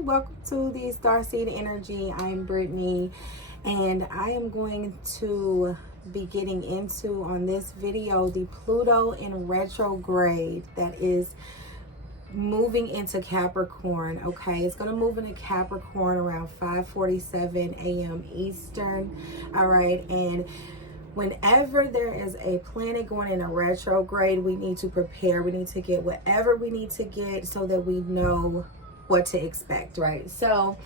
welcome to the Starseed Energy. I'm Brittany, and I am going to be getting into on this video the Pluto in retrograde that is moving into Capricorn. Okay, it's going to move into Capricorn around 5:47 a.m. Eastern. All right, and whenever there is a planet going in a retrograde, we need to prepare. We need to get whatever we need to get so that we know what to expect, right? So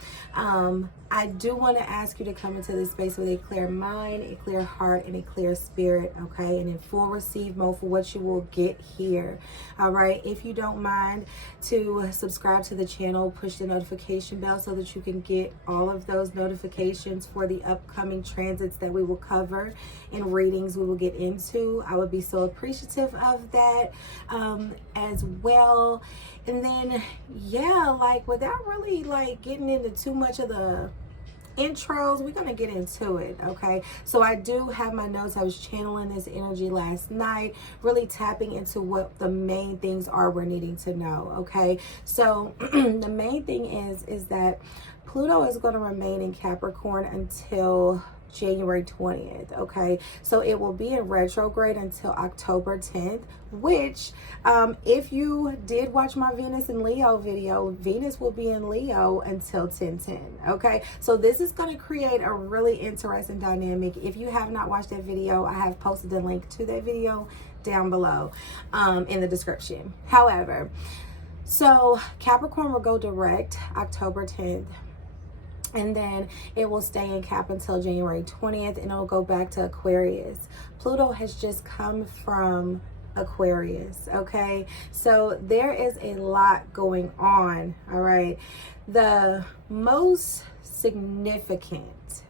I do want to ask you to come into this space with a clear mind, a clear heart, and a clear spirit, okay? And in full receive mode for what you will get here. All right, if you don't mind to subscribe to the channel, push the notification bell so that you can get all of those notifications for the upcoming transits that we will cover and readings we will get into. I would be so appreciative of that as well. And then, yeah, like without really like getting into too much of the intros, we're going to get into it, okay? So I do have my notes. I was channeling this energy last night, really tapping into what the main things are we're needing to know, okay? So the main thing is that Pluto is going to remain in Capricorn until January 20th, okay? So it will be in retrograde until October 10th, which if you did watch my Venus in Leo video, Venus will be in Leo until 10/10, okay? So this is going to create a really interesting dynamic. If you have not watched that video, I have posted the link to that video down below in the description. However, so Capricorn will go direct October 10th. And then it will stay in Cap until January 20th, and it'll go back to Aquarius. Pluto has just come from Aquarius, okay? So there is a lot going on, all right? The most significant,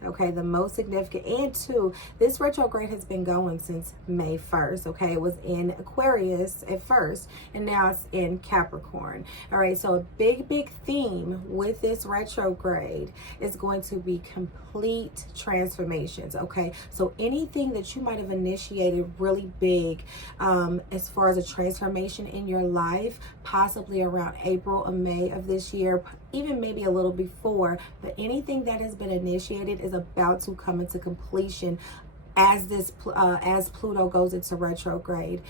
okay, and two, this retrograde has been going since May 1st, okay? It was in Aquarius at first, and now it's in Capricorn, all right? So a big theme with this retrograde is going to be complete transformations, okay? So anything that you might have initiated really big as far as a transformation in your life, possibly around April or May of this year, even maybe a little before, but anything that has been initiated is about to come into completion as Pluto goes into retrograde.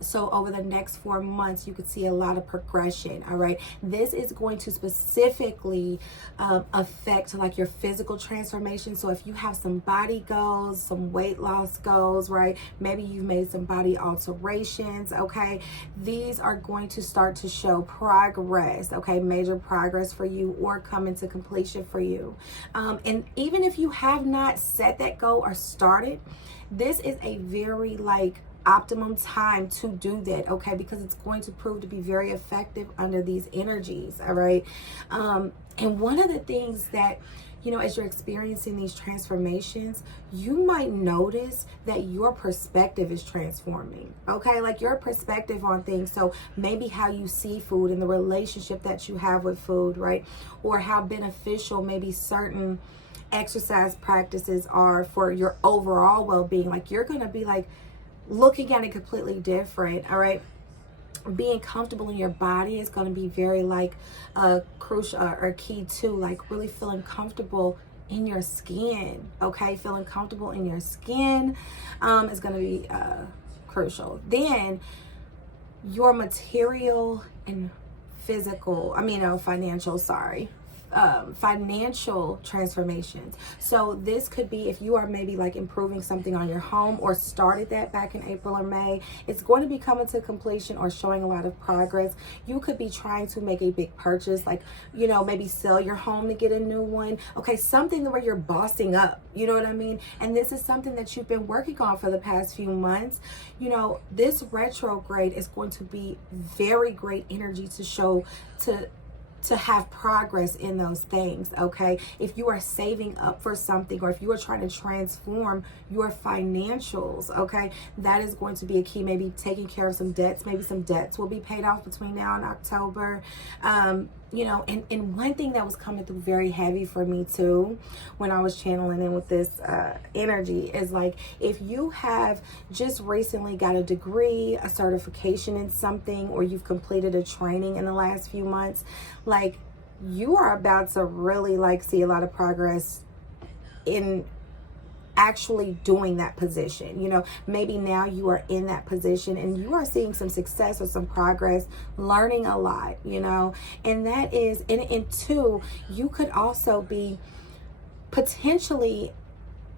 So over the next 4 months, you could see a lot of progression, all right? This is going to specifically affect like your physical transformation. So if you have some body goals, some weight loss goals, right? Maybe you've made some body alterations, okay? These are going to start to show progress, okay? Major progress for you or come into completion for you. And even if you have not set that goal or started, this is a very like optimum time to do that, okay? Because it's going to prove to be very effective under these energies, all right? And one of the things that, you know, as you're experiencing these transformations, you might notice that your perspective is transforming, okay? Like your perspective on things. So maybe how you see food and the relationship that you have with food, right? Or how beneficial maybe certain exercise practices are for your overall well-being. Like you're going to be like looking at it completely different, all right? Being comfortable in your body is going to be very like crucial or key too, like really feeling comfortable in your skin, okay? Feeling comfortable in your skin is going to be crucial. Then your material and financial transformations. So this could be if you are maybe like improving something on your home or started that back in April or May, it's going to be coming to completion or showing a lot of progress. You could be trying to make a big purchase, like, you know, maybe sell your home to get a new one, okay? Something where you're bossing up, you know what I mean? And this is something that you've been working on for the past few months. You know, this retrograde is going to be very great energy to show to have progress in those things, okay? If you are saving up for something or if you are trying to transform your financials, okay, that is going to be a key. Maybe taking care of some debts. Maybe some debts will be paid off between now and October. You know, and one thing that was coming through very heavy for me too when I was channeling in with this energy is like if you have just recently got a degree, a certification in something, or you've completed a training in the last few months, like you are about to really like see a lot of progress in actually doing that position. You know, maybe now you are in that position and you are seeing some success or some progress, learning a lot, you know, and that is, and two, you could also be potentially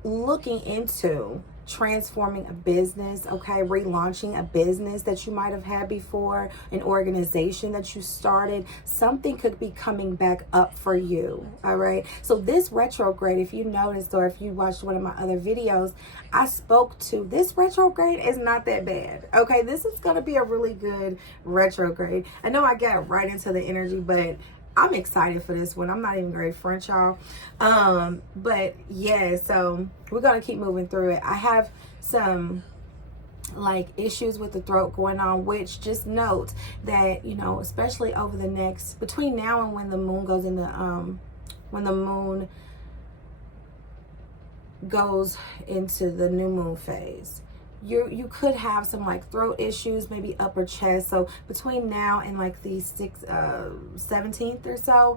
looking into transforming a business, okay, relaunching a business that you might have had before, an organization that you started. Something could be coming back up for you, all right? So this retrograde, if you noticed or if you watched one of my other videos, I spoke to this retrograde is not that bad, okay? This is going to be a really good retrograde. I know I got right into the energy, but I'm excited for this one. I'm not even great French, y'all. But yeah, so we're gonna keep moving through it. I have some like issues with the throat going on, which just note that, you know, especially over the next, between now and when the moon goes into when the moon goes into the new moon phase, you could have some like throat issues, maybe upper chest. So between now and like the 17th or so,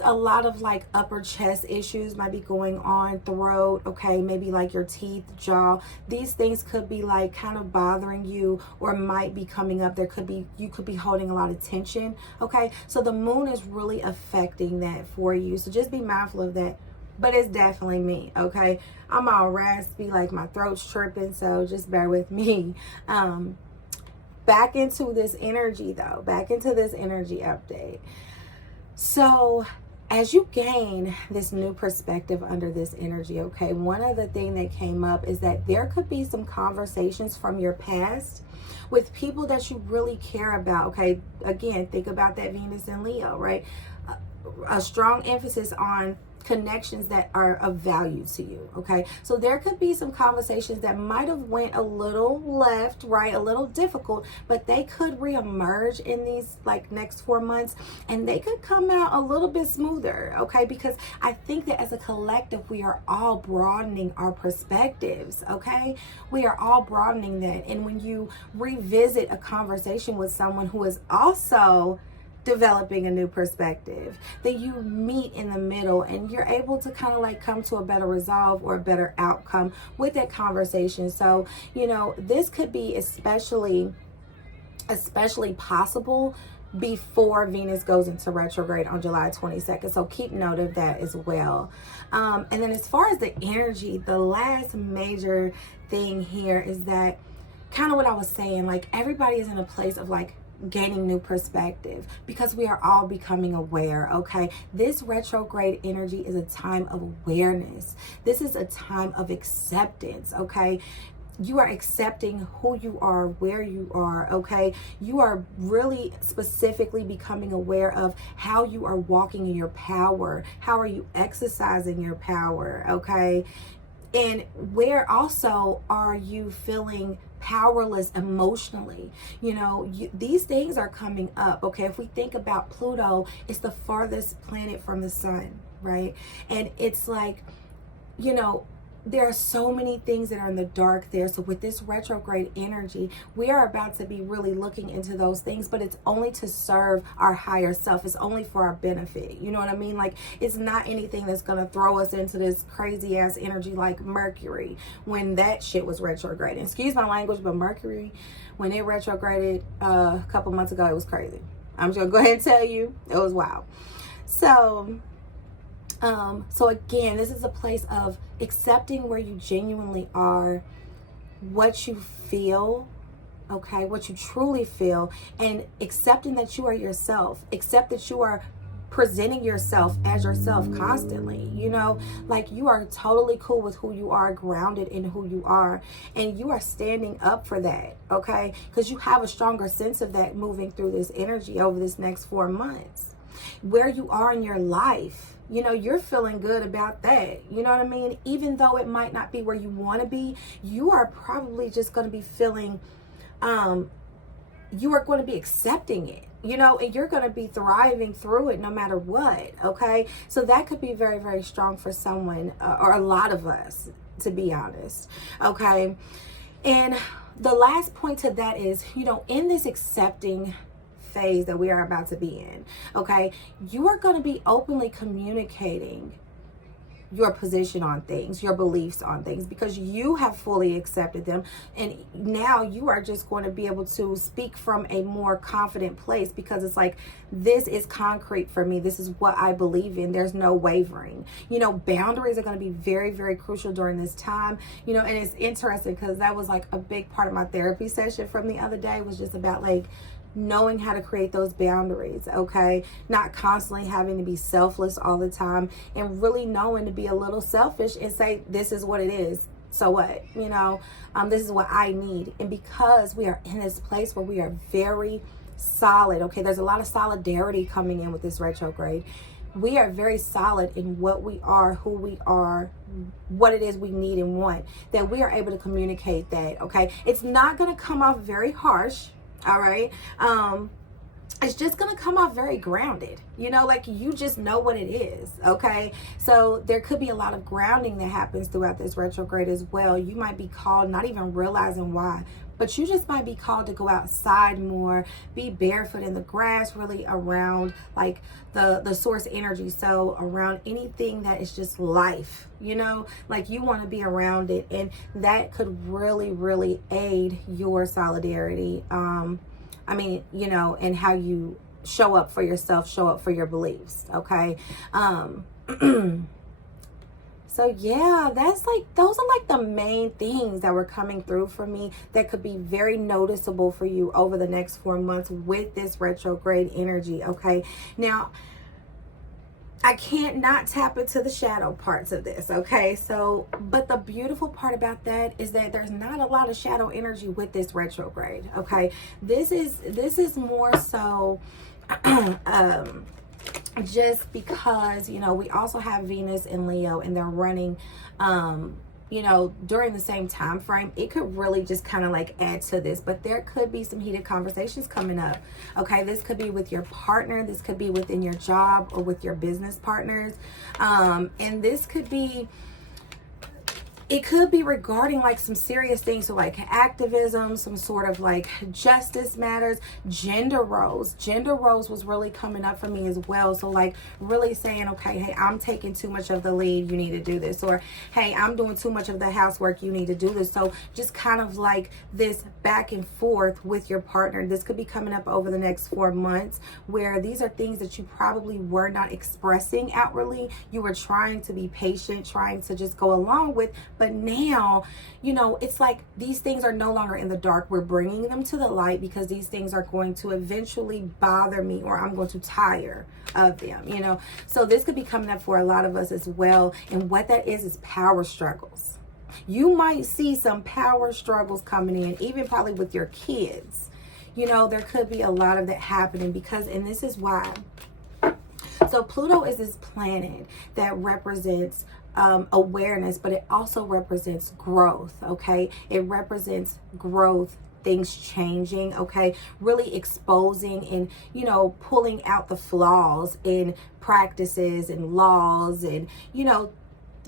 a lot of like upper chest issues might be going on, throat, okay, maybe like your teeth, jaw. These things could be like kind of bothering you or might be coming up. There could be, you could be holding a lot of tension, okay? So the moon is really affecting that for you. So just be mindful of that. But it's definitely me, okay? I'm all raspy, like my throat's tripping, so just bear with me. Back into this energy though, back into this energy update. So as you gain this new perspective under this energy, okay, one other thing that came up is that there could be some conversations from your past with people that you really care about, okay? Again, think about that Venus and Leo, right? A strong emphasis on connections that are of value to you, okay? So there could be some conversations that might have went a little left, right, a little difficult, but they could reemerge in these like next 4 months, and they could come out a little bit smoother, okay? Because I think that as a collective, we are all broadening our perspectives, okay? We are all broadening that, and when you revisit a conversation with someone who is also developing a new perspective, that you meet in the middle and you're able to kind of like come to a better resolve or a better outcome with that conversation. So, you know, this could be especially possible before Venus goes into retrograde on July 22nd. So keep note of that as well. And then as far as the energy, the last major thing here is that kind of what I was saying, like everybody is in a place of like gaining new perspective because we are all becoming aware, okay? This retrograde energy is a time of awareness. This is a time of acceptance, okay? You are accepting who you are, where you are, okay? You are really specifically becoming aware of how you are walking in your power. How are you exercising your power, okay? And where also are you feeling powerless emotionally? You know, these things are coming up, okay? If we think about Pluto, it's the farthest planet from the sun, right? And it's like, you know, there are so many things that are in the dark there. So with this retrograde energy, we are about to be really looking into those things, but it's only to serve our higher self. It's only for our benefit. You know what I mean? Like, it's not anything that's going to throw us into this crazy ass energy like Mercury when that shit was retrograding. Excuse my language, but Mercury, when it retrograded a couple months ago, it was crazy. I'm just going to go ahead and tell you, it was wild. So again, this is a place of accepting where you genuinely are, what you feel, okay, what you truly feel, and accepting that you are yourself. Accept that you are presenting yourself as yourself constantly, you know, like you are totally cool with who you are, grounded in who you are, and you are standing up for that, okay, because you have a stronger sense of that moving through this energy over this next 4 months. Where you are in your life, you know, you're feeling good about that. You know what I mean? Even though it might not be where you want to be, you are probably just going to be feeling, you are going to be accepting it, you know, and you're going to be thriving through it no matter what. Okay. So that could be very, very strong for someone or a lot of us, to be honest. Okay. And the last point to that is, you know, in this accepting phase that we are about to be in, okay, you are going to be openly communicating your position on things, your beliefs on things, because you have fully accepted them. And now you are just going to be able to speak from a more confident place, because it's like, this is concrete for me. This is what I believe in. There's no wavering. You know, boundaries are going to be very, very crucial during this time. You know, and it's interesting because that was like a big part of my therapy session from the other day, was just about like knowing how to create those boundaries, okay? Not constantly having to be selfless all the time, and really knowing to be a little selfish and say, this is what it is. So what? You know, this is what I need. And because we are in this place where we are very solid, okay? There's a lot of solidarity coming in with this retrograde. We are very solid in what we are, who we are, what it is we need and want, that we are able to communicate that, okay? It's not going to come off very harsh. All right. It's just going to come off very grounded, you know, like you just know what it is. Okay. So there could be a lot of grounding that happens throughout this retrograde as well. You might be called, not even realizing why, but you just might be called to go outside more, be barefoot in the grass, really around like the source energy. So around anything that is just life, you know, like you want to be around it. And that could really, really aid your solidarity. I mean, you know, and how you show up for yourself, show up for your beliefs. Okay. So yeah, that's like, those are like the main things that were coming through for me that could be very noticeable for you over the next 4 months with this retrograde energy. Okay. Now, I can't not tap into the shadow parts of this. Okay. So, but the beautiful part about that is that there's not a lot of shadow energy with this retrograde. Okay. This is more so, just because, you know, we also have Venus and Leo, and they're running, you know, during the same time frame. It could really just kind of like add to this, but there could be some heated conversations coming up. Okay. This could be with your partner. This could be within your job or with your business partners. And this could be, it could be regarding like some serious things. So like activism, some sort of like justice matters, gender roles. Gender roles was really coming up for me as well. So like really saying, okay, hey, I'm taking too much of the lead, you need to do this. Or hey, I'm doing too much of the housework, you need to do this. So just kind of like this back and forth with your partner. This could be coming up over the next 4 months, where these are things that you probably were not expressing outwardly. You were trying to be patient, trying to just go along with. But now, you know, it's like these things are no longer in the dark. We're bringing them to the light, because these things are going to eventually bother me, or I'm going to tire of them, you know. So this could be coming up for a lot of us as well. And what that is power struggles. You might see some power struggles coming in, even probably with your kids. You know, there could be a lot of that happening, because, and this is why. So Pluto is this planet that represents awareness, but it also represents growth. Okay. It represents growth, things changing, okay, really exposing and, you know, pulling out the flaws in practices and laws and, you know,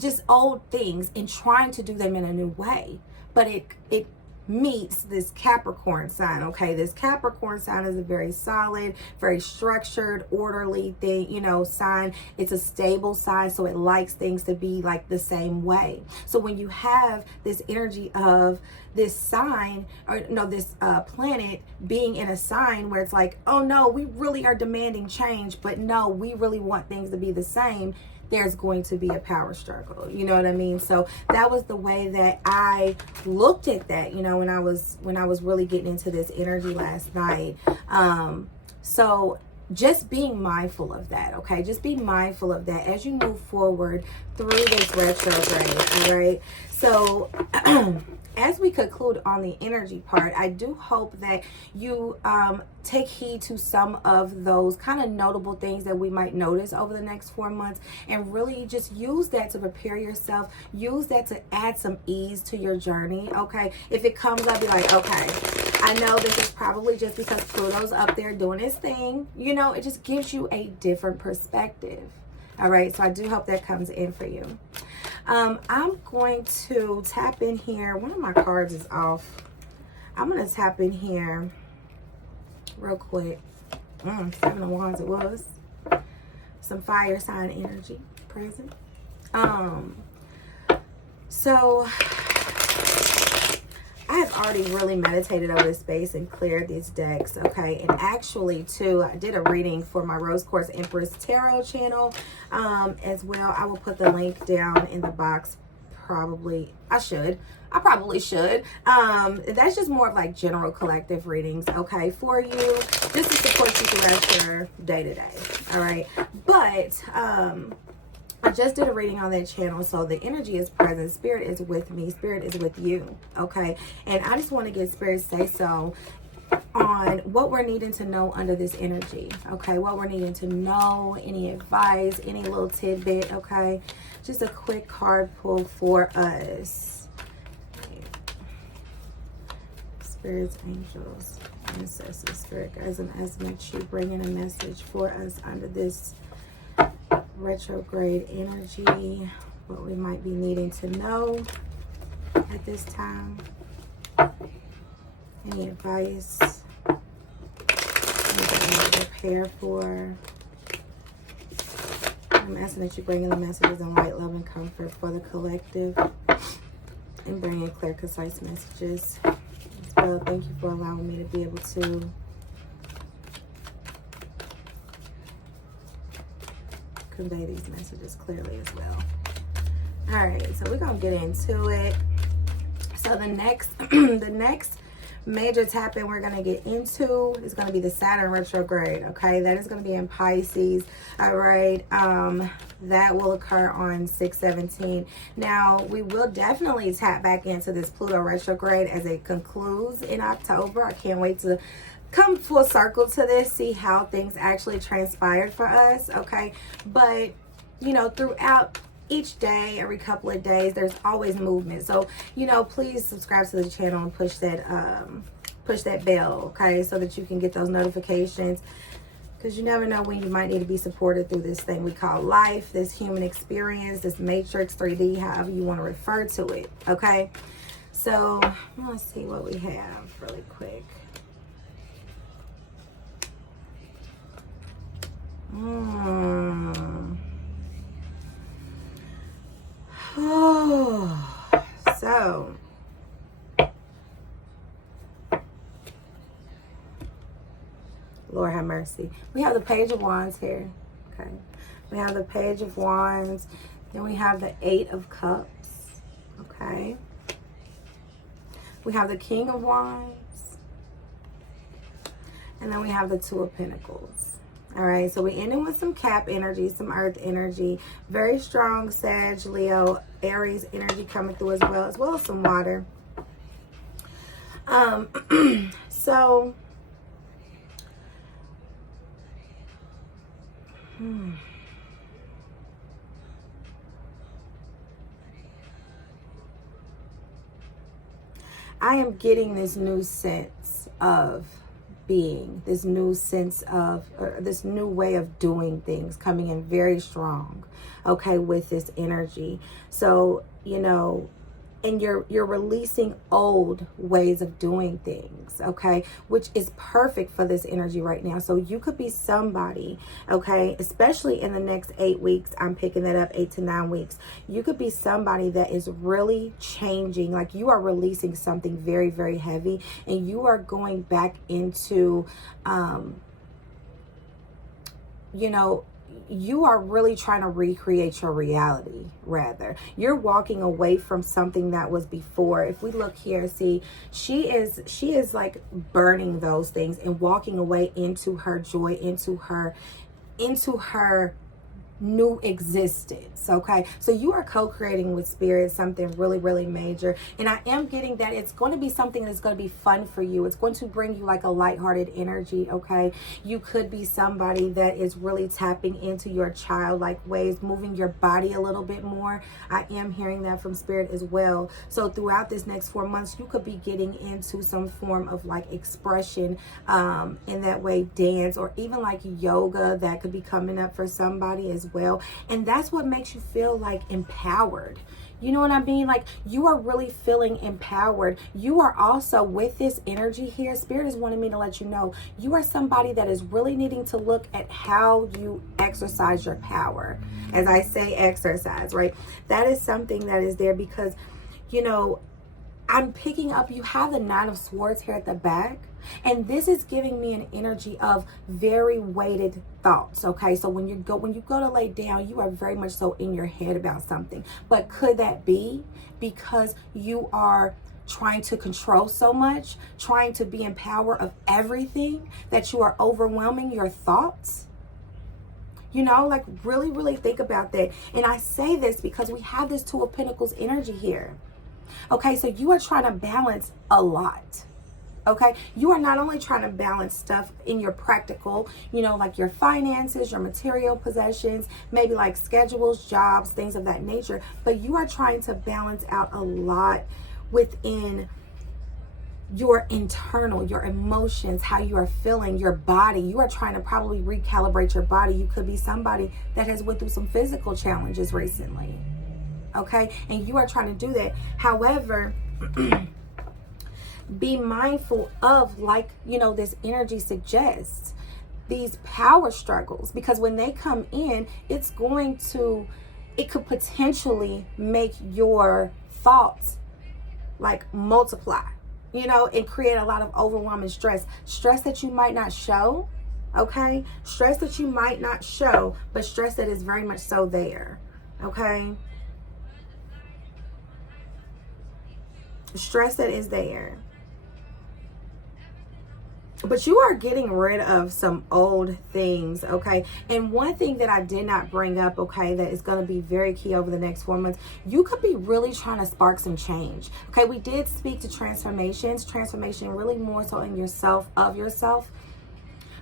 just old things, and trying to do them in a new way. But it meets this Capricorn sign. Okay, this Capricorn sign is a very solid, very structured, orderly thing, you know, sign. It's a stable sign, so it likes things to be like the same way. So when you have this energy of this sign, or no, this planet being in a sign where it's like, oh no, we really are demanding change, but no, we really want things to be the same, there's going to be a power struggle. You know what I mean? So that was the way that I looked at that, you know, when I was really getting into this energy last night. So just being mindful of that, okay? Just be mindful of that as you move forward through this retrograde, all right? So as we conclude on the energy part, I do hope that you take heed to some of those kind of notable things that we might notice over the next 4 months, and really just use that to prepare yourself. Use that to add some ease to your journey, okay? If it comes up, be like, okay, I know this is probably just because Pluto's up there doing his thing. You know, it just gives you a different perspective. All right, so I do hope that comes in for you. I'm going to tap in here. One of my cards is off. I'm going to tap in here real quick. Seven of Wands it was. Some fire sign energy present. So I have already really meditated over this space and cleared these decks, okay? And actually, too, I did a reading for my Rose Quartz Empress Tarot channel as well. I will put the link down in the box. Probably, I probably should. That's just more of like general collective readings, okay, for you, just to support you throughout your day-to-day, all right? But I just did a reading on that channel, so the energy is present. Spirit is with me. Spirit is with you, okay? And I just want to get Spirit say so on what we're needing to know under this energy, okay? What we're needing to know, any advice, any little tidbit, okay? Just a quick card pull for us. Spirits, angels, ancestors, spirit guides, and estimates you bringing a message for us under this retrograde energy, what we might be needing to know at this time. Any advice? Anything to prepare for? I'm asking that you bring in the messages in light, love, and comfort for the collective, and bring in clear, concise messages as well. Thank you for allowing me to be able to convey these messages clearly as well. All right, so we're gonna get into it. So the next the next major tap in we're going to get into is going to be the Saturn retrograde, okay? That is going to be in Pisces, all right? That will occur on 6/17. Now, we will definitely tap back into this Pluto retrograde as it concludes in October. I can't wait to come full circle to this, see how things actually transpired for us, okay? But, you know, throughout each day, every couple of days, there's always movement. So, you know, please subscribe to the channel and push that bell, okay, so that you can get those notifications, because you never know when you might need to be supported through this thing we call life, this human experience, this matrix 3D, however you want to refer to it, okay? So let's see what we have really quick. So Lord have mercy. We have the Page of Wands here, okay? We have the Page of Wands, then we have the Eight of Cups, okay? We have the King of Wands, and then we have the Two of Pentacles. All right, so we ending with some Cap energy, some Earth energy, very strong Sag, Leo, Aries energy coming through as well as some water. So I am getting this new sense of being, this new sense of, this new way of doing things coming in very strong, okay, with this energy. So, you know, and you're releasing old ways of doing things, okay, which is perfect for this energy right now. So you could be somebody, okay, especially in the next 8 weeks, I'm picking that up, 8 to 9 weeks. You could be somebody that is really changing, like you are releasing something very, very heavy, and you are going back into, you know, you are really trying to recreate your reality, rather. You're walking away from something that was before. If we look here, see, she is like burning those things and walking away into her joy, into her new existence, okay? So you are co-creating with spirit something really, really major, and I am getting that it's going to be something that's going to be fun for you. It's going to bring you like a lighthearted energy, okay? You could be somebody that is really tapping into your childlike ways, moving your body a little bit more. I am hearing that from spirit as well. So throughout this next 4 months, you could be getting into some form of like expression, in that way, dance, or even like yoga that could be coming up for somebody as as well. And that's what makes you feel like empowered. You know what I mean? Like, you are really feeling empowered. You are also, with this energy here, Spirit is wanting me to let you know, you are somebody that is really needing to look at how you exercise your power. As I say, exercise, right? That is something that is there because, you know, I'm picking up, you have the Nine of Swords here at the back. And this is giving me an energy of very weighted thoughts, okay? So when you go to lay down, you are very much so in your head about something. But could that be because you are trying to control so much, trying to be in power of everything, that you are overwhelming your thoughts? You know, like, really, really think about that. And I say this because we have this Two of Pentacles energy here. Okay, so you are trying to balance a lot. Okay, you are not only trying to balance stuff in your practical, you know, like your finances, your material possessions, maybe like schedules, jobs, things of that nature, but you are trying to balance out a lot within your internal, your emotions, how you are feeling, your body. You are trying to probably recalibrate your body. You could be somebody that has went through some physical challenges recently. Okay, and you are trying to do that. However, be mindful of, like, you know, this energy suggests, these power struggles, because when they come in, it could potentially make your thoughts like multiply, you know, and create a lot of overwhelming stress that you might not show. Okay, stress that you might not show, but stress that is very much so there. Okay, stress that is there. But you are getting rid of some old things, okay? And one thing that I did not bring up, okay, that is going to be very key over the next 4 months, you could be really trying to spark some change, okay? We did speak to transformation really more so in yourself, of yourself.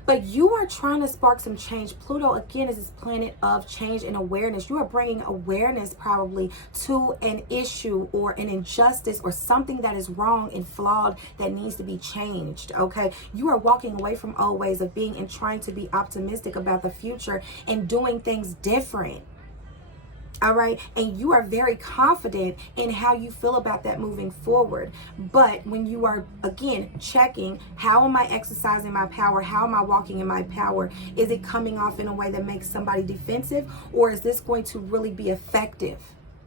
But you are trying to spark some change. Pluto, again, is this planet of change and awareness. You are bringing awareness probably to an issue or an injustice or something that is wrong and flawed that needs to be changed, okay? You are walking away from old ways of being and trying to be optimistic about the future and doing things different. All right, and you are very confident in how you feel about that moving forward. But when you are, again, checking, how am I exercising my power? How am I walking in my power? Is it coming off in a way that makes somebody defensive, or is this going to really be effective?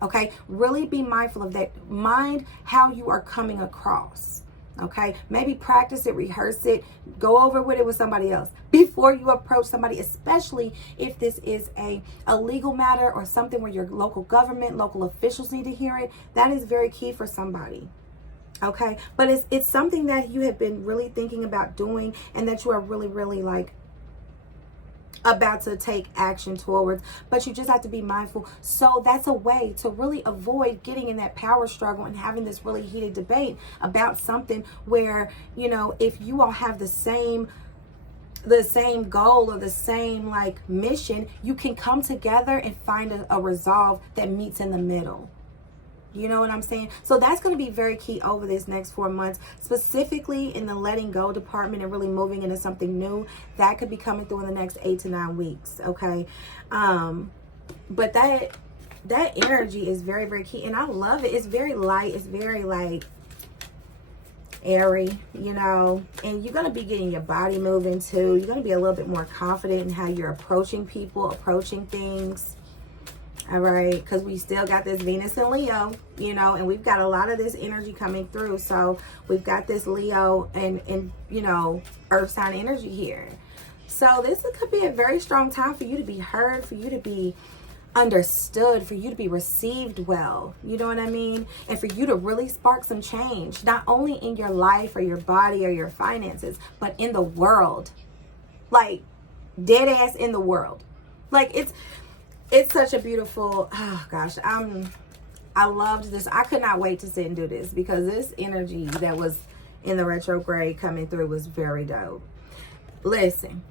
Okay, really be mindful of that. Mind how you are coming across. Okay, maybe practice it, rehearse it, go over with it with somebody else before you approach somebody, especially if this is a legal matter or something where your local government, local officials need to hear it. That is very key for somebody. Okay, but it's something that you have been really thinking about doing and that you are really, really like about to take action towards, but you just have to be mindful. So that's a way to really avoid getting in that power struggle and having this really heated debate about something where, you know, if you all have the same goal or the same like mission, you can come together and find a resolve that meets in the middle. You know what I'm saying? So that's going to be very key over this next 4 months, specifically in the letting go department and really moving into something new. That could be coming through in the next 8 to 9 weeks. Okay. But that energy is very, very key. And I love it. It's very light. It's very like airy, you know, and you're going to be getting your body moving too. You're going to be a little bit more confident in how you're approaching people, approaching things. All right, because we still got this Venus and Leo, you know, and we've got a lot of this energy coming through. So we've got this Leo and you know, earth sign energy here. So this could be a very strong time for you to be heard, for you to be understood, for you to be received well. You know what I mean? And for you to really spark some change, not only in your life or your body or your finances, but in the world. Like, dead ass in the world. Like, it's such a beautiful, oh gosh, I loved this. I could not wait to sit and do this because this energy that was in the retrograde coming through was very dope. Listen,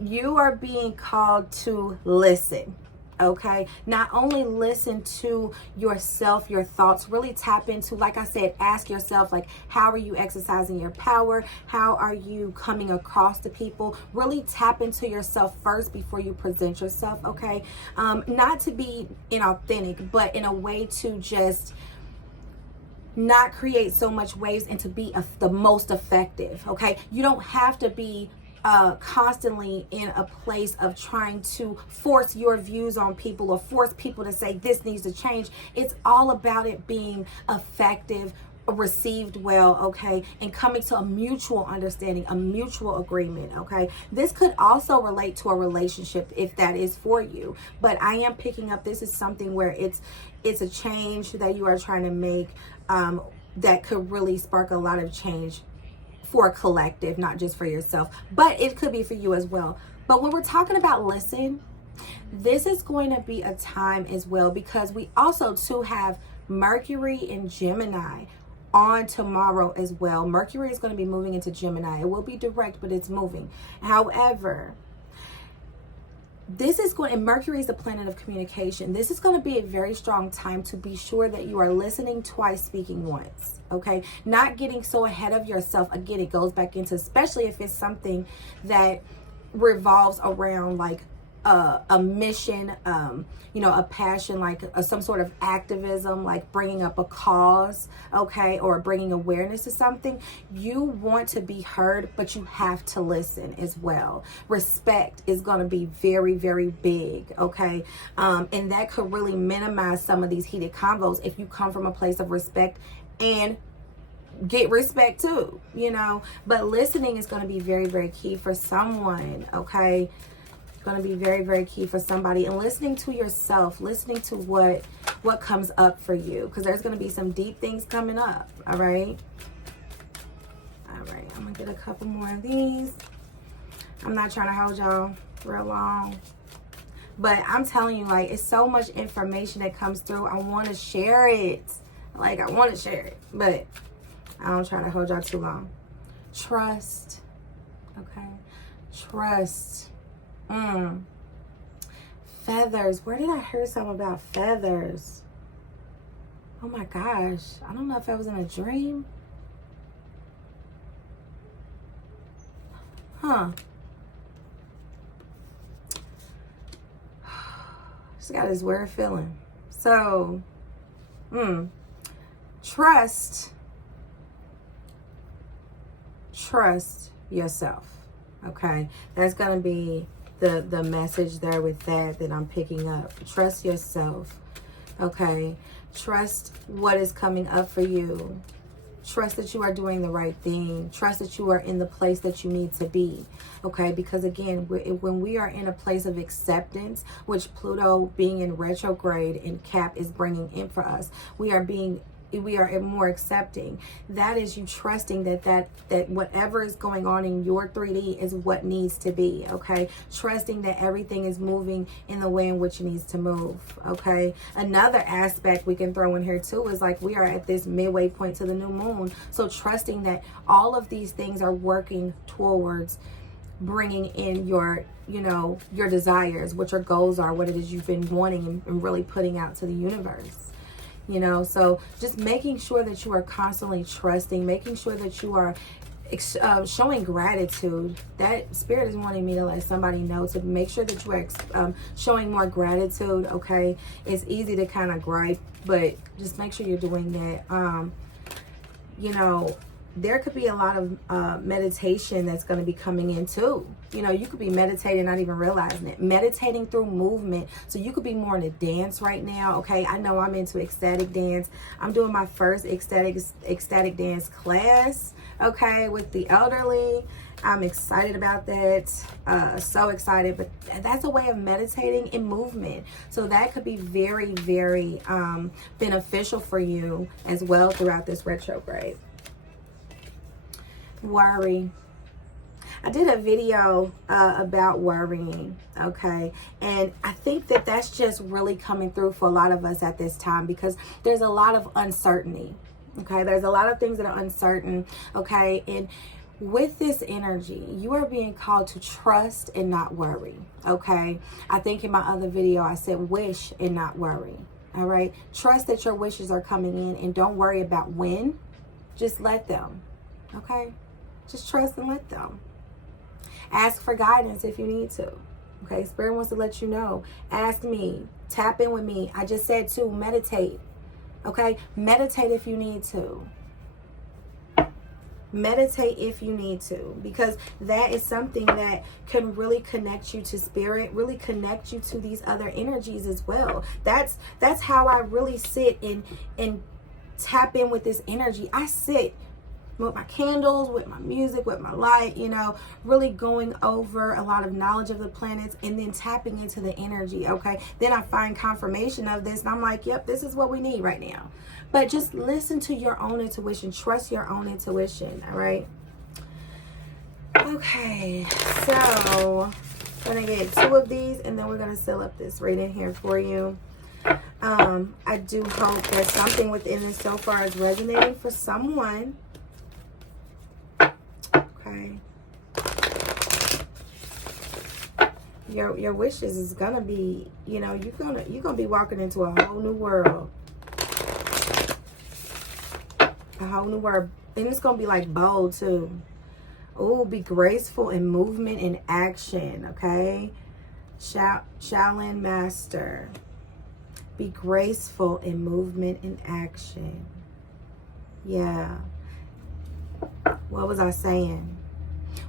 you are being called to listen, Okay, not only listen to yourself, your thoughts, really tap into, like I said, ask yourself, like, how are you exercising your power? How are you coming across to people? Really tap into yourself first before you present yourself. Okay, not to be inauthentic, but in a way to just not create so much waves and to be the most effective. Okay, you don't have to be constantly in a place of trying to force your views on people or force people to say this needs to change. It's all about it being effective, received well, okay, and coming to a mutual understanding, a mutual agreement. Okay, this could also relate to a relationship if that is for you, but I am picking up this is something where it's a change that you are trying to make, that could really spark a lot of change for a collective, not just for yourself, but it could be for you as well. But when we're talking about listen, this is going to be a time as well, because we also too have Mercury in Gemini on tomorrow as well. Mercury is going to be moving into Gemini. It will be direct, but it's moving. However, this is going, and Mercury is the planet of communication. This is going to be a very strong time to be sure that you are listening twice, speaking once. Okay, not getting so ahead of yourself. Again, it goes back into, especially if it's something that revolves around like a mission, a passion, like some sort of activism, like bringing up a cause, okay, or bringing awareness to something. You want to be heard, but you have to listen as well. Respect is going to be very, very big, okay, and that could really minimize some of these heated convos if you come from a place of respect and get respect too, but listening is going to be very, very key for someone. Okay, going to be very, very key for somebody, and listening to yourself, listening to what comes up for you, because there's going to be some deep things coming up. All right, I'm gonna get a couple more of these. I'm not trying to hold y'all real long, but I'm telling you, like, it's so much information that comes through. I want to share it, but I don't try to hold y'all too long. Trust. Okay, trust. Feathers. Where did I hear something about feathers? Oh my gosh. I don't know if I was in a dream. Just got this weird feeling. So, trust yourself. Okay, that's gonna be the message there with that I'm picking up. Trust yourself. Okay, trust what is coming up for you. Trust that you are doing the right thing. Trust that you are in the place that you need to be. Okay, because again, when we are in a place of acceptance, which Pluto being in retrograde and Cap is bringing in for us, we are more accepting. That is you trusting that whatever is going on in your 3D is what needs to be. Okay, trusting that everything is moving in the way in which it needs to move. Okay, another aspect we can throw in here too is like we are at this midway point to the new moon, so trusting that all of these things are working towards bringing in your desires, what your goals are, what it is you've been wanting and really putting out to the universe. So just making sure that you are constantly trusting, making sure that you are showing gratitude. That spirit is wanting me to let somebody know to make sure that you are showing more gratitude. Okay, it's easy to kind of gripe, but just make sure you're doing that. There could be a lot of meditation that's going to be coming in too. You could be meditating, not even realizing it. Meditating through movement. So you could be more in a dance right now. Okay, I know I'm into ecstatic dance. I'm doing my first ecstatic dance class. Okay, with the elderly. I'm excited about that. So excited. But that's a way of meditating in movement. So that could be very, very beneficial for you as well throughout this retrograde. Worry. I did a video about worrying, okay, and I think that that's just really coming through for a lot of us at this time because there's a lot of uncertainty. Okay, there's a lot of things that are uncertain. Okay, and with this energy, you are being called to trust and not worry, okay? I think in my other video, I said wish and not worry, all right? Trust that your wishes are coming in and don't worry about when. Just let them, okay? Just trust and let them. Ask for guidance if you need to, okay? Spirit wants to let you know. Ask me. Tap in with me. I just said to meditate, okay? Meditate if you need to. Meditate if you need to, because that is something that can really connect you to spirit, really connect you to these other energies as well. That's how I really sit and tap in with this energy. I sit with my candles, with my music, with my light, you know, really going over a lot of knowledge of the planets and then tapping into the energy, okay? Then I find confirmation of this and I'm like, yep, this is what we need right now. But just listen to your own intuition. Trust your own intuition, all right? Okay, so I'm going to get 2 of these and then we're going to seal up this reading here for you. I do hope that something within this so far is resonating for someone. Okay. Your wishes is gonna be, you know, you're gonna be walking into a whole new world. A whole new world. And it's gonna be like bold too. Oh, be graceful in movement and action, okay? Shaolin Master. Be graceful in movement and action. Yeah. What was I saying?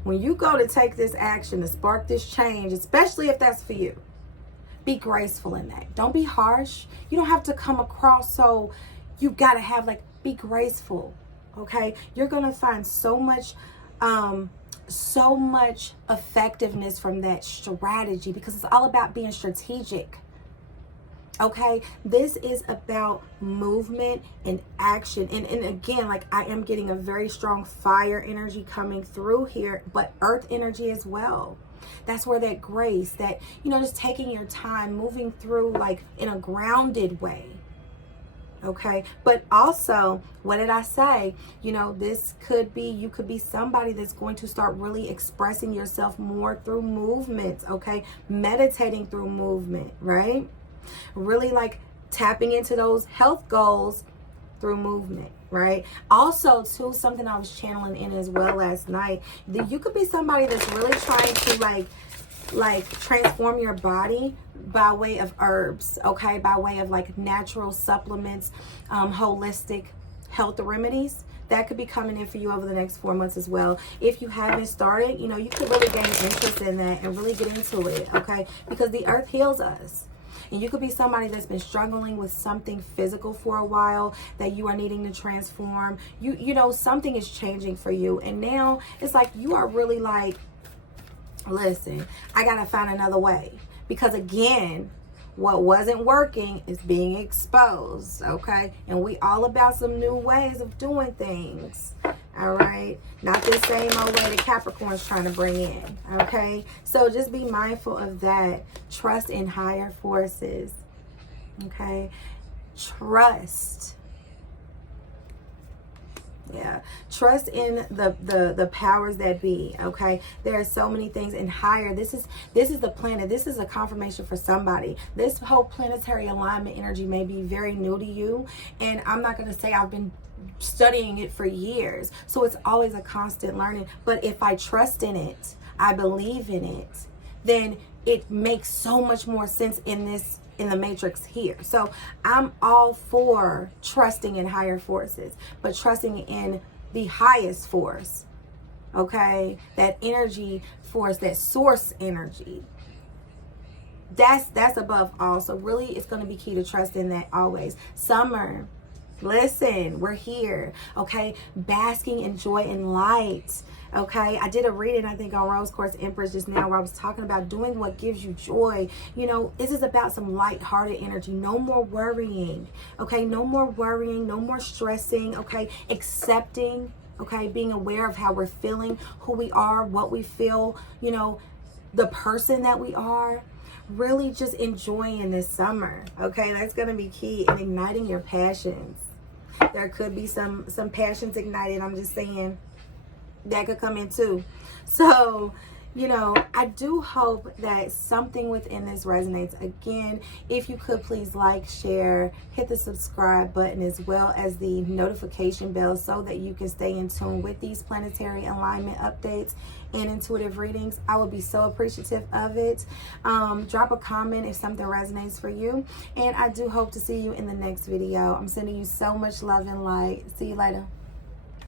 When you go to take this action to spark this change, especially if that's for you, be graceful in that. Don't be harsh. You don't have to come across so you got to have like, be graceful, okay? You're going to find so much effectiveness from that strategy because it's all about being strategic. Okay, this is about movement and action. And again, like I am getting a very strong fire energy coming through here, but earth energy as well. That's where that grace, that, you know, just taking your time, moving through like in a grounded way. Okay, but also, what did I say? You know, this could be, you could be somebody that's going to start really expressing yourself more through movements. Okay, meditating through movement, right? Really like tapping into those health goals through movement, right? Also, too, something I was channeling in as well last night, that you could be somebody that's really trying to like transform your body by way of herbs, okay? By way of like natural supplements, holistic health remedies. That could be coming in for you over the next 4 months as well. If you haven't started, you know, you could really gain interest in that and really get into it, okay? Because the earth heals us. And you could be somebody that's been struggling with something physical for a while that you are needing to transform. You know, something is changing for you. And now it's like you are really like, listen, I got to find another way. Because again, what wasn't working is being exposed, okay? And we all about some new ways of doing things, all right? Not the same old way the Capricorn's trying to bring in, okay? So just be mindful of that. Trust in higher forces, okay? Trust. Yeah, trust in the powers that be, okay? There are so many things in higher. This is the planet. This is a confirmation for somebody. This whole planetary alignment energy may be very new to you, and I'm not going to say I've been studying it for years, so it's always a constant learning. But if I trust in it, I believe in it, then it makes so much more sense in the matrix here. So I'm all for trusting in higher forces, but trusting in the highest force, okay? That energy force, that source energy, that's above all. So really it's going to be key to trust in that always. Summer, listen, we're here, okay? Basking in joy and light, okay? I did a reading, I think, on Rose Quartz Empress just now where I was talking about doing what gives you joy. You know, this is about some light-hearted energy. No more worrying, okay? No more worrying, no more stressing, okay? Accepting, okay? Being aware of how we're feeling, who we are, what we feel, you know, the person that we are. Really just enjoying this summer, okay? That's going to be key in igniting your passions. There could be some passions ignited, I'm just saying. that could come in too. So, you know, I do hope that something within this resonates. Again, if you could please like, share, hit the subscribe button as well as the notification bell so that you can stay in tune with these planetary alignment updates and intuitive readings. I would be so appreciative of it. Drop a comment if something resonates for you. And I do hope to see you in the next video. I'm sending you so much love and light. See you later.